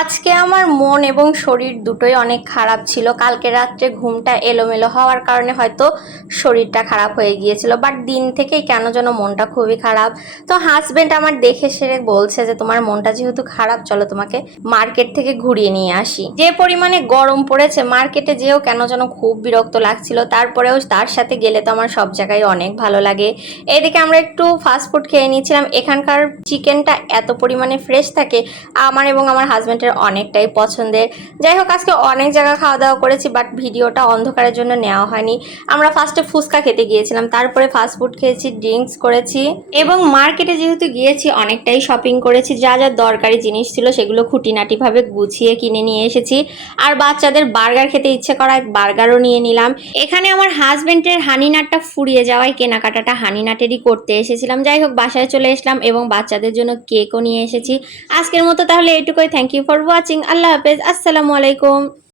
আজকে আমার মন এবং শরীর দুটোই অনেক খারাপ ছিল। কালকে রাত্রে ঘুমটা এলোমেলো হওয়ার কারণে হয়তো শরীরটা খারাপ হয়ে গিয়েছিল, বাট দিন থেকেই কেন যেন মনটা খুবই খারাপ। তো হাজবেন্ড আমার দেখে সেরে বলছে যে তোমার মনটা যেহেতু খারাপ, চলো তোমাকে মার্কেট থেকে ঘুরিয়ে নিয়ে আসি। যে পরিমাণে গরম পড়েছে, মার্কেটে যেও কেন যেন খুব বিরক্ত লাগছিল। তারপরেও তার সাথে গেলে তো আমার সব জায়গায় অনেক ভালো লাগে। এদিকে আমরা একটু ফাস্টফুড খেয়ে নিয়েছিলাম। এখানকার চিকেনটা এত পরিমাণে ফ্রেশ থাকে, আমার এবং আমার হাজব্যান্ডের অনেকটাই পছন্দের। যাই হোক, আজকে অনেক জায়গা খাওয়া দাওয়া করেছি, বাট ভিডিওটা অন্ধকারের জন্য নেওয়া হয়নি। আমরা ফার্স্টে ফুচকা খেতে গিয়েছিলাম, তারপরে ফাস্টফুড খেয়েছি, ড্রিঙ্কস করেছি এবং মার্কেটে যেহেতু গিয়েছি অনেকটাই শপিং করেছি। যা যা দরকারি জিনিস ছিল সেগুলো খুঁটিনাটিভাবে গুছিয়ে কিনে নিয়ে এসেছি। আর বাচ্চাদের বার্গার খেতে ইচ্ছে করায় বার্গারও নিয়ে নিলাম। এখানে আমার হাজব্যান্ডের হানিনাটটা ফুরিয়ে যাওয়ায় কেনাকাটাটা হানিনাটেরই করতে এসেছিলাম। যাই হোক, বাসায় চলে এসলাম এবং বাচ্চাদের জন্য কেকও নিয়ে এসেছি। আজকের মতো তাহলে এইটুকুই। Thank you for watching. Allah হাফেজ। আসসালামু আলাইকুম।